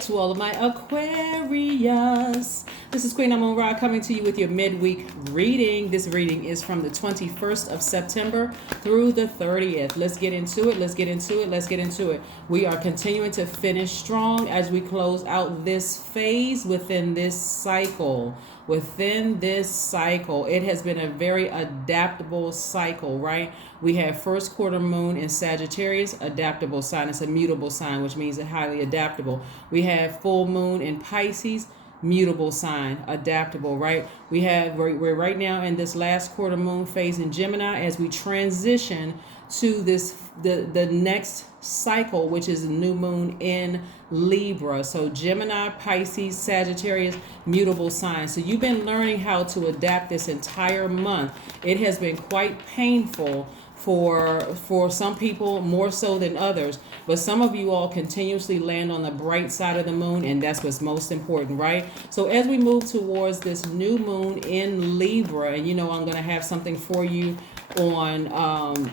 to all of my Aquarius. This is Queen Amun Ra coming to you with your midweek reading. This reading is from the 21st of September through the 30th. Let's get into it. We are continuing to finish strong as we close out this phase within this cycle. It has been a very adaptable cycle, right? We have first quarter moon in Sagittarius, adaptable sign. It's a mutable sign, which means it's highly adaptable. We have full moon in Pisces, mutable sign, adaptable, right? We're right now in this last quarter moon phase in Gemini as we transition to the next cycle, which is a new moon in Libra. So Gemini, Pisces, Sagittarius, mutable signs. So you've been learning how to adapt this entire month. It has been quite painful for some people, more so than others, but some of you all continuously land on the bright side of the moon, and that's what's most important, right? So as we move towards this new moon in Libra, and I'm going to have something for you on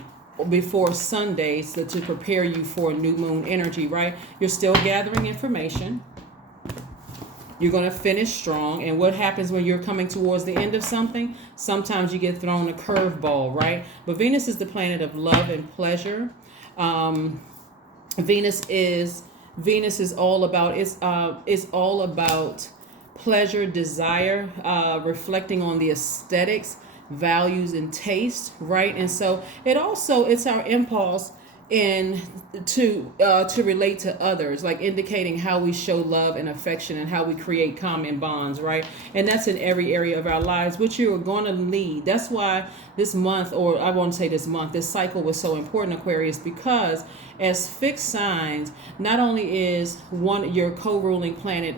before Sunday, so to prepare you for new moon energy, right? You're still gathering information. You're going to finish strong. And what happens when you're coming towards the end of something? Sometimes you get thrown a curveball, right? But Venus is the planet of love and pleasure. Venus is all about it's all about pleasure, desire, reflecting on the aesthetics, values, and taste, right? And so it's our impulse to relate to others, like indicating how we show love and affection and how we create common bonds, right? And that's in every area of our lives, which you are going to need. That's why this month, or I won't say this month, this cycle was so important, Aquarius, because as fixed signs, not only is your co-ruling planet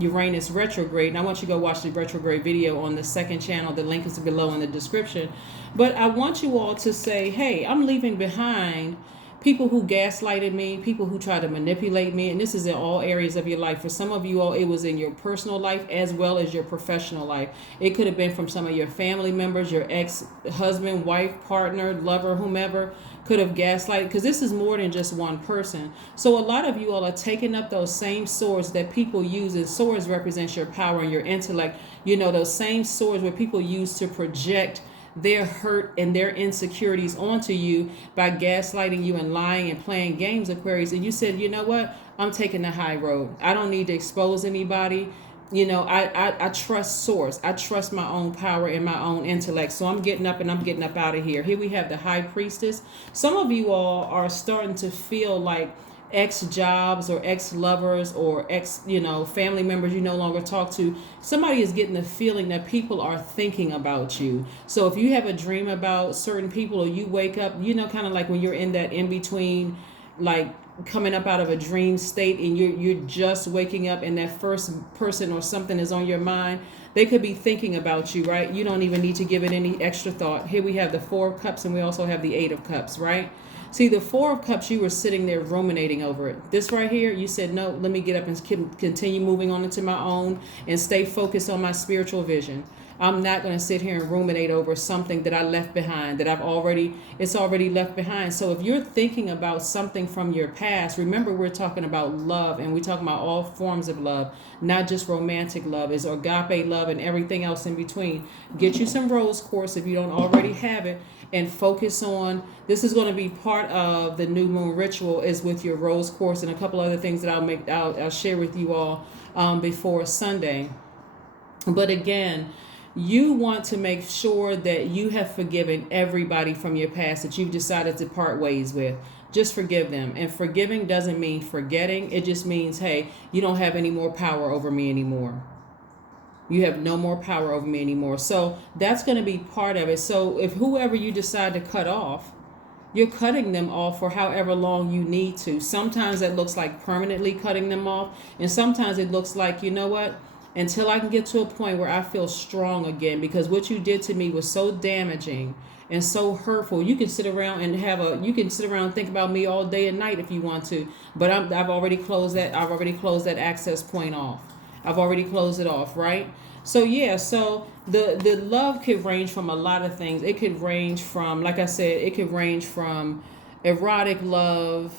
Uranus retrograde, and I want you to go watch the retrograde video on the second channel. The link is below in the description. But I want you all to say, hey, I'm leaving behind people who gaslighted me, people who tried to manipulate me, and this is in all areas of your life. For some of you all, it was in your personal life as well as your professional life. It could have been from some of your family members, your ex-husband, wife, partner, lover, whomever could have gaslighted, because this is more than just one person. So a lot of you all are taking up those same swords that people use, and swords represents your power and your intellect. Those same swords where people use to project their hurt and their insecurities onto you by gaslighting you and lying and playing games, Aquarius. And you said, you know what? I'm taking the high road. I don't need to expose anybody. I trust source. I trust my own power and my own intellect. So I'm getting up out of here. Here we have the high priestess. Some of you all are starting to feel like ex-jobs or ex-lovers or family members you no longer talk to. Somebody is getting the feeling that people are thinking about you. So if you have a dream about certain people, or you wake up, kind of like when you're in that in-between, like coming up out of a dream state, and you're just waking up and that first person or something is on your mind, they could be thinking about you, right? You don't even need to give it any extra thought. Here we have the Four of Cups, and we also have the Eight of Cups, right? See, the Four of Cups, you were sitting there ruminating over it. This right here, you said, no, let me get up and continue moving on into my own and stay focused on my spiritual vision. I'm not going to sit here and ruminate over something that I left behind, it's already left behind. So if you're thinking about something from your past, remember we're talking about love, and we're talking about all forms of love, not just romantic love. It's agape love and everything else in between. Get you some rose quartz if you don't already have it, and focus on, this is going to be part of the new moon ritual, is with your rose quartz and a couple other things that I'll share with you all before Sunday. But again, you want to make sure that you have forgiven everybody from your past that you've decided to part ways with. Just forgive them. And forgiving doesn't mean forgetting. It just means, hey, you don't have any more power over me anymore. You have no more power over me anymore. So that's going to be part of it. So if whoever you decide to cut off, you're cutting them off for however long you need to. Sometimes that looks like permanently cutting them off. And sometimes it looks like, you know what? Until I can get to a point where I feel strong again, because what you did to me was so damaging and so hurtful. You can sit around and think about me all day and night if you want to, but I've already closed that. I've already closed that access point off. I've already closed it off, right? So the love could range from a lot of things. It could range from, like I said, erotic love,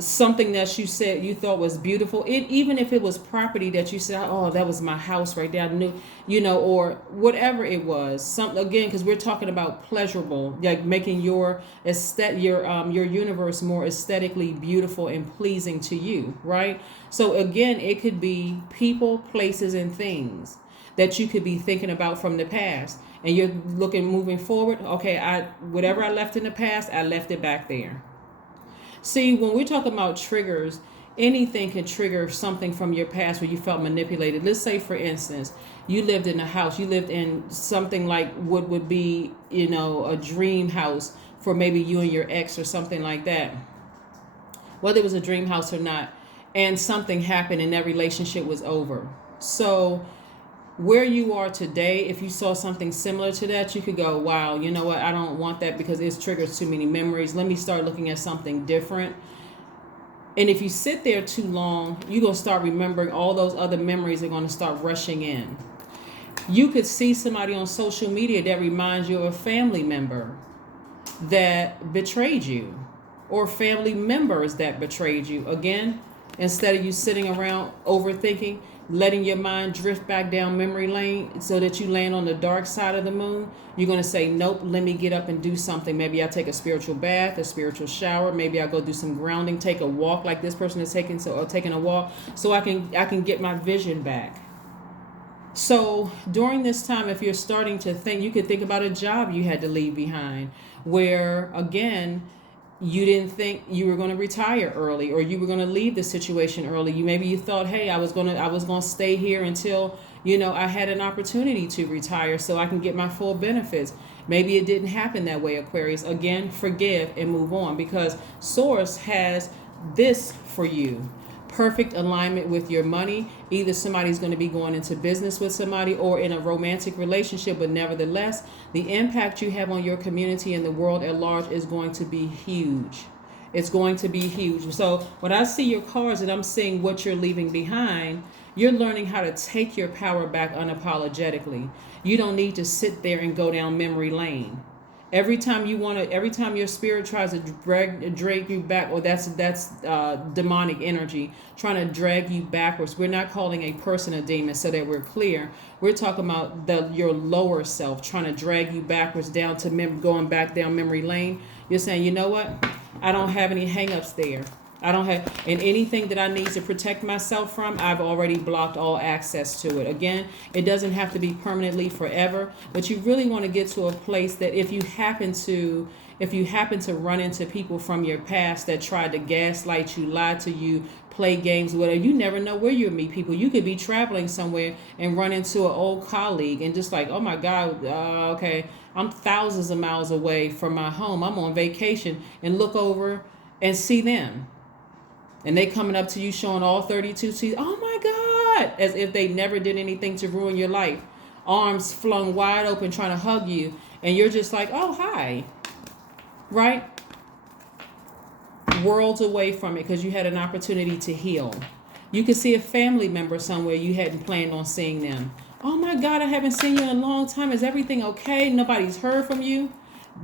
something that you said you thought was beautiful, even if it was property that you said, oh, that was my house right there, I knew, or whatever it was, something, again, because we're talking about pleasurable, like making your your universe more aesthetically beautiful and pleasing to you, right? So again, it could be people, places, and things that you could be thinking about from the past, and you're looking moving forward. Okay, whatever I left in the past, I left it back there. See, when we're talking about triggers, anything can trigger something from your past where you felt manipulated. Let's say, for instance, you lived in a house, you lived in something like what would be, a dream house for maybe you and your ex or something like that, whether it was a dream house or not, and something happened and that relationship was over. So where you are today, if you saw something similar to that, you could go, wow, you know what, I don't want that because it triggers too many memories. Let me start looking at something different. And if you sit there too long, you're going to start remembering all those other memories are going to start rushing in. You could see somebody on social media that reminds you of a family member that betrayed you, or family members that betrayed you. Again, instead of you sitting around overthinking, letting your mind drift back down memory lane so that you land on the dark side of the moon, you're going to say, nope, let me get up and do something. Maybe I take a spiritual bath, a spiritual shower. Maybe I go do some grounding, take a walk like this person is taking a walk, so I can get my vision back. So during this time, if you're starting to think, you could think about a job you had to leave behind, where again, you didn't think you were going to retire early, or you were going to leave the situation early. Maybe you thought, hey, I was going to stay here until, I had an opportunity to retire so I can get my full benefits. Maybe it didn't happen that way, Aquarius. Again, forgive and move on, because Source has this for you. Perfect alignment with your money. Either somebody's going to be going into business with somebody or in a romantic relationship, but nevertheless, the impact you have on your community and the world at large is going to be huge. It's going to be huge. So when I see your cards and I'm seeing what you're leaving behind, you're learning how to take your power back unapologetically. You don't need to sit there and go down memory lane. Every time your spirit tries to drag you back, or that's demonic energy trying to drag you backwards. We're not calling a person a demon, so that we're clear. We're talking about your lower self trying to drag you backwards down to going back down memory lane. You're saying, you know what? I don't have any hangups there. I don't have, and anything that I need to protect myself from, I've already blocked all access to it. Again, it doesn't have to be permanently forever, but you really want to get to a place that if you happen to run into people from your past that tried to gaslight you, lie to you, play games, whatever, you never know where you'll meet people. You could be traveling somewhere and run into an old colleague and just like, oh my God, okay, I'm thousands of miles away from my home. I'm on vacation, and look over and see them. And they coming up to you showing all 32 teeth. Oh my God. As if they never did anything to ruin your life. Arms flung wide open trying to hug you. And you're just like, oh, hi. Right? Worlds away from it because you had an opportunity to heal. You could see a family member somewhere you hadn't planned on seeing them. Oh my God, I haven't seen you in a long time. Is everything okay? Nobody's heard from you.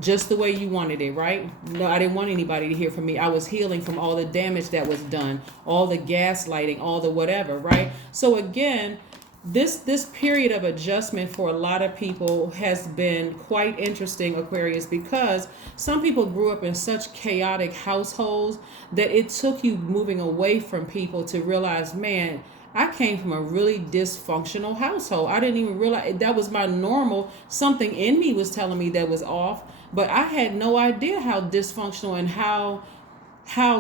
Just the way you wanted it, right? No, I didn't want anybody to hear from me. I was healing from all the damage that was done, all the gaslighting, all the whatever, right? So again, this period of adjustment for a lot of people has been quite interesting, Aquarius, because some people grew up in such chaotic households that it took you moving away from people to realize, man, I came from a really dysfunctional household. I didn't even realize that was my normal. Something in me was telling me that was off, but I had no idea how dysfunctional and how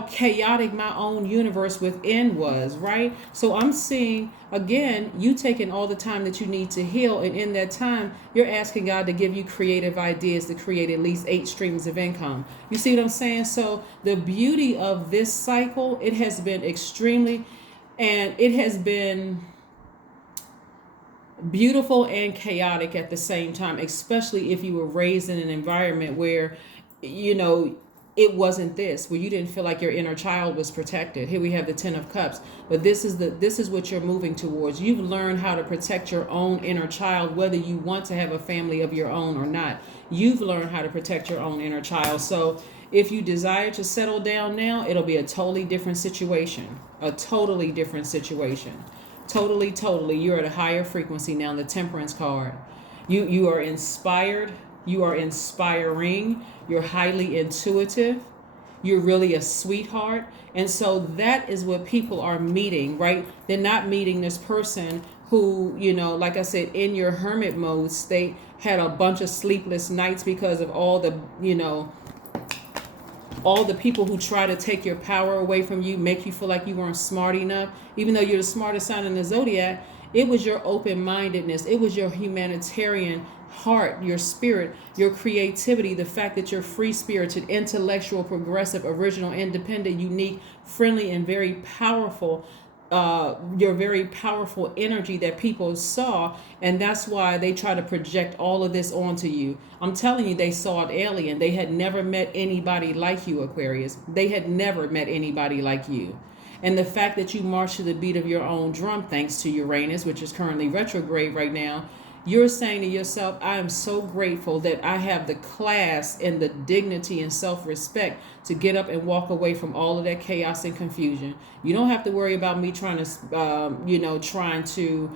chaotic my own universe within was, right? So I'm seeing, again, you taking all the time that you need to heal, and in that time, you're asking God to give you creative ideas to create at least 8 streams of income. You see what I'm saying? So the beauty of this cycle, it has been extremely, and it has been beautiful and chaotic at the same time, especially if you were raised in an environment where, it wasn't this, where you didn't feel like your inner child was protected. Here we have the 10 of Cups, but this is what you're moving towards. You've learned how to protect your own inner child, whether you want to have a family of your own or not. You've learned how to protect your own inner child. So If you desire to settle down now, it'll be a totally different situation. A totally different situation. Totally. You're at a higher frequency now. The Temperance card. You are inspired. You are inspiring. You're highly intuitive. You're really a sweetheart. And so that is what people are meeting, right? They're not meeting this person who, like I said, in your hermit mode state, had a bunch of sleepless nights because of all the people who try to take your power away from you, make you feel like you weren't smart enough. Even though you're the smartest sign in the zodiac, it was your open-mindedness. It was your humanitarian heart, your spirit, your creativity, the fact that you're free-spirited, intellectual, progressive, original, independent, unique, friendly, and very powerful. Your very powerful energy that people saw, and that's why they try to project all of this onto you. I'm telling you, they saw an alien. They had never met anybody like you, Aquarius. They had never met anybody like you. And the fact that you march to the beat of your own drum, thanks to Uranus, which is currently retrograde right now, you're saying to yourself, I am so grateful that I have the class and the dignity and self-respect to get up and walk away from all of that chaos and confusion. You don't have to worry about me trying to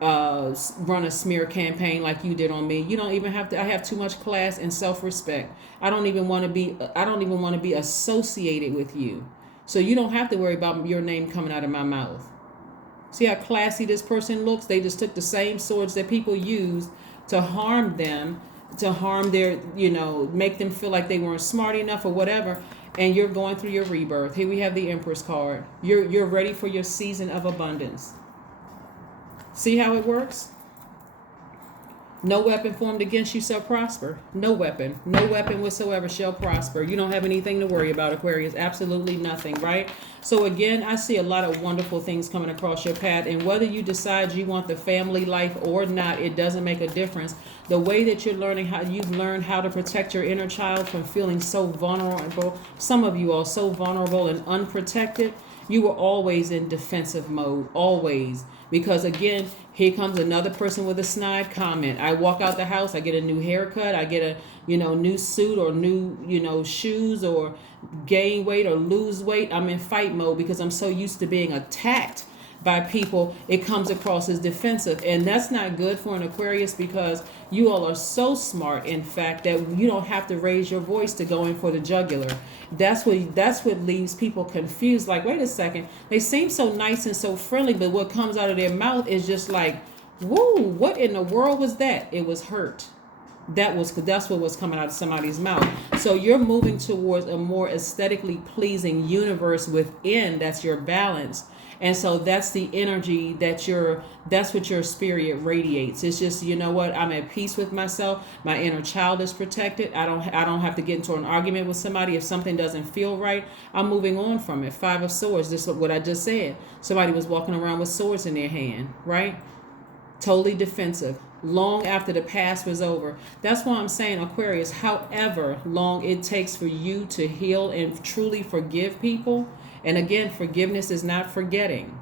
run a smear campaign like you did on me. You don't even have to. I have too much class and self-respect. I don't even want to be associated with you. So you don't have to worry about your name coming out of my mouth. See how classy this person looks? They just took the same swords that people used to harm them, to harm their, make them feel like they weren't smart enough or whatever. And you're going through your rebirth. Here we have the Empress card. You're ready for your season of abundance. See how it works? No weapon formed against you shall prosper. No weapon whatsoever shall prosper. You don't have anything to worry about, Aquarius. Absolutely nothing, right? So again, I see a lot of wonderful things coming across your path. And whether you decide you want the family life or not, it doesn't make a difference. The way that you've learned how to protect your inner child from feeling so vulnerable. Some of you are so vulnerable and unprotected. You were always in defensive mode, always. Because again, here comes another person with a snide comment. I walk out the house, I get a new haircut, I get a, new suit or new, shoes, or gain weight or lose weight. I'm in fight mode because I'm so used to being attacked by people. It comes across as defensive, and that's not good for an Aquarius, because you all are so smart, in fact, that you don't have to raise your voice to go in for the jugular. That's what leaves people confused. Like, wait a second, they seem so nice and so friendly, but what comes out of their mouth is just like, whoa, what in the world was that? It was hurt. That's what was coming out of somebody's mouth. So you're moving towards a more aesthetically pleasing universe within. That's your balance. And so that's the energy that's what your spirit radiates. It's just, you know what, I'm at peace with myself. My inner child is protected. I don't have to get into an argument with somebody if something doesn't feel right. I'm moving on from it. 5 of Swords, this is what I just said. Somebody was walking around with swords in their hand, right? Totally defensive. Long after the past was over. That's why I'm saying, Aquarius, however long it takes for you to heal and truly forgive people. And again, forgiveness is not forgetting,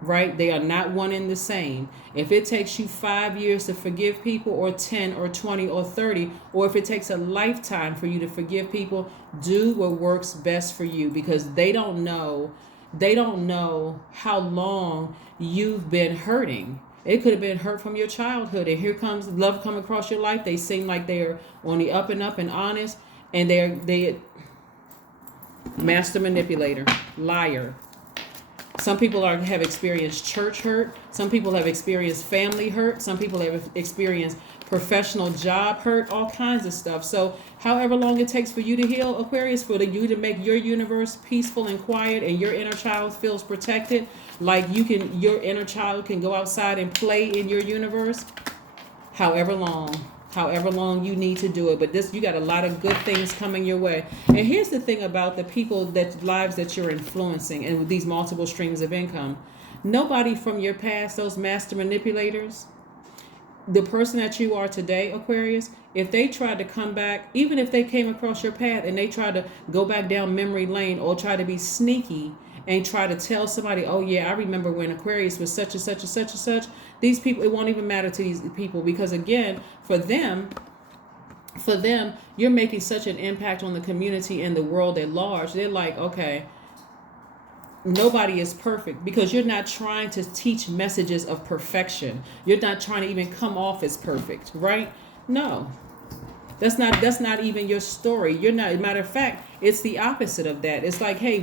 right? They are not one and the same. If it takes you 5 years to forgive people, or 10 or 20 or 30, or if it takes a lifetime for you to forgive people, do what works best for you, because they don't know how long you've been hurting. It could have been hurt from your childhood, and here comes love come across your life. They seem like they're on the up and up and honest, and they master manipulator, liar. Some people have experienced church hurt. Some people have experienced family hurt. Some people have experienced professional job hurt, all kinds of stuff. So however long it takes for you to heal, Aquarius, for you to make your universe peaceful and quiet, and your inner child feels protected, like your inner child can go outside and play in your universe, however long you need to do it. But you got a lot of good things coming your way. And here's the thing about the people lives that you're influencing, and with these multiple streams of income, nobody from your past, those master manipulators, the person that you are today, Aquarius, if they tried to come back, even if they came across your path and they tried to go back down memory lane, or try to be sneaky and try to tell somebody, oh yeah, I remember when Aquarius was such and such and such and such, these people, it won't even matter to these people, because again, for them, For them, you're making such an impact on the community and the world at large. They're like, okay, nobody is perfect, because you're not trying to teach messages of perfection. You're not trying to even come off as perfect, right? No. That's not even your story. You're not. Matter of fact, it's the opposite of that. It's like, hey,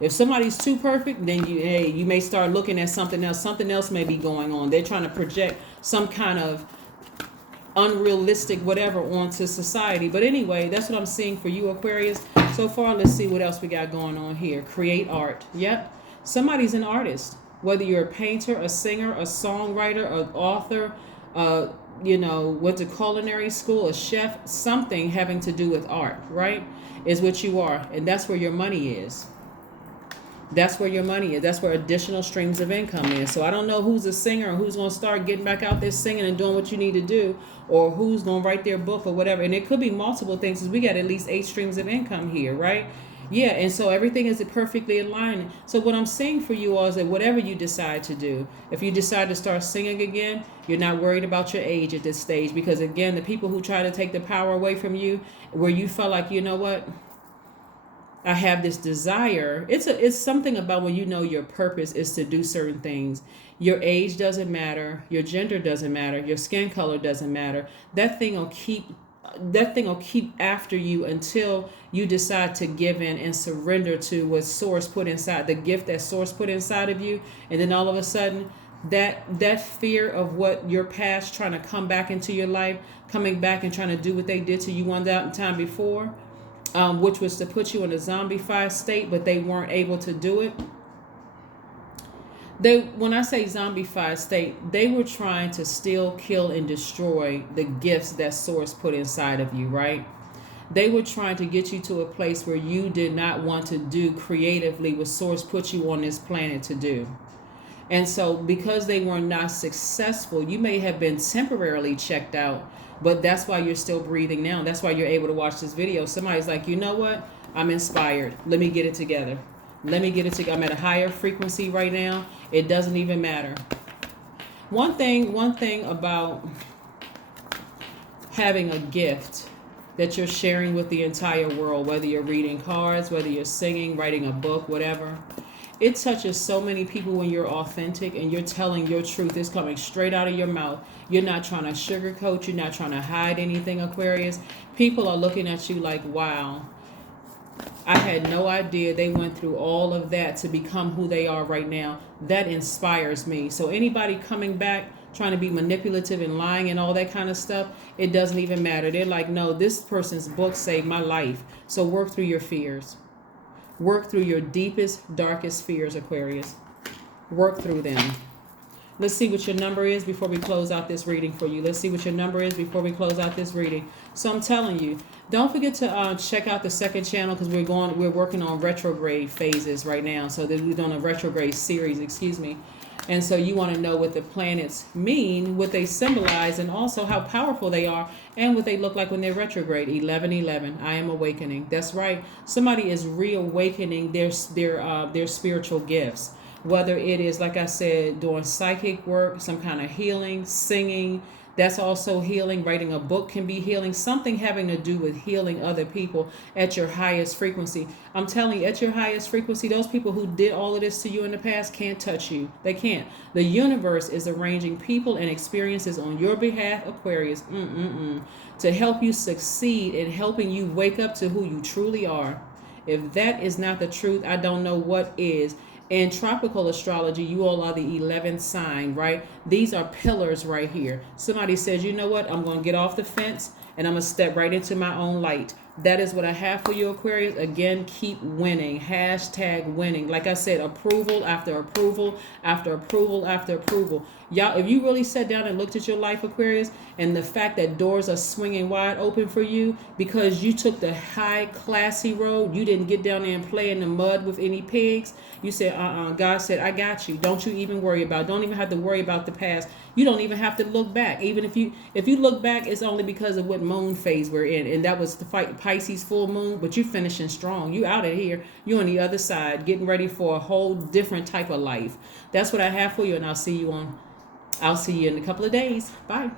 if somebody's too perfect, then you may start looking at something else. Something else may be going on. They're trying to project some kind of unrealistic whatever onto society. But anyway, that's what I'm seeing for you, Aquarius. So far, let's see what else we got going on here. Create art. Yep. Somebody's an artist. Whether you're a painter, a singer, a songwriter, an author, went to culinary school, a chef, something having to do with art, right? Is what you are. And that's where your money is. That's where your money is. That's where additional streams of income is. So I don't know who's a singer or who's going to start getting back out there singing and doing what you need to do, or who's going to write their book or whatever. And it could be multiple things, because we got at least 8 streams of income here, right? Yeah, and so everything is perfectly aligned. So what I'm saying for you all is that whatever you decide to do, if you decide to start singing again, you're not worried about your age at this stage. Because again, the people who try to take the power away from you, where you felt like, you know what, I have this desire. It's something about when you know your purpose is to do certain things. Your age doesn't matter. Your gender doesn't matter. Your skin color doesn't matter. That thing will keep after you until you decide to give in and surrender to what Source put inside, the gift that Source put inside of you. And then all of a sudden, that fear of what your past trying to come back into your life, coming back and trying to do what they did to you one time before, which was to put you in a zombified state, but they weren't able to do it. When I say zombified state, they were trying to steal, kill, and destroy the gifts that Source put inside of you, right? They were trying to get you to a place where you did not want to do creatively what Source put you on this planet to do. And so because they were not successful, you may have been temporarily checked out, but that's why you're still breathing now. That's why you're able to watch this video. Somebody's like, you know what? I'm inspired. Let me get it together. I'm at a higher frequency right now. It doesn't even matter. One thing about having a gift that you're sharing with the entire world, whether you're reading cards, whether you're singing, writing a book, whatever, it touches so many people when you're authentic and you're telling your truth. It's coming straight out of your mouth. You're not trying to sugarcoat. You're not trying to hide anything, Aquarius. People are looking at you like, wow, I had no idea they went through all of that to become who they are right now. That inspires me. So anybody coming back trying to be manipulative and lying and all that kind of stuff, it doesn't even matter. They're like, no, this person's book saved my life. So work through your fears. Work through your deepest, darkest fears, Aquarius. Work through them. Let's see what your number is before we close out this reading for you. Let's see what your number is before we close out this reading. So I'm telling you, don't forget to check out the second channel, because we're working on retrograde phases right now. So we're doing a retrograde series, excuse me. And so you want to know what the planets mean, what they symbolize, and also how powerful they are, and what they look like when they're retrograde. 11:11. I am awakening. That's right. Somebody is reawakening their spiritual gifts. Whether it is, like I said, doing psychic work, some kind of healing, singing, that's also healing. Writing a book can be healing. Something having to do with healing other people at your highest frequency. I'm telling you, at your highest frequency, those people who did all of this to you in the past can't touch you. They can't. The universe is arranging people and experiences on your behalf, Aquarius, to help you succeed in helping you wake up to who you truly are. If that is not the truth, I don't know what is. In tropical astrology, you all are the 11th sign, right? These are pillars right here. Somebody says, you know what? I'm going to get off the fence and I'm going to step right into my own light. That is what I have for you, Aquarius. Again, keep winning. Hashtag winning. Like I said, approval after approval after approval after approval. Y'all, if you really sat down and looked at your life, Aquarius, and the fact that doors are swinging wide open for you because you took the high, classy road, you didn't get down there and play in the mud with any pigs. You said, God said, I got you. Don't you even worry about it. Don't even have to worry about the past. You don't even have to look back. Even if you look back, it's only because of what moon phase we're in. And that was the Pisces full moon, but you're finishing strong. You out of here. You're on the other side, getting ready for a whole different type of life. That's what I have for you, and I'll see you in a couple of days. Bye.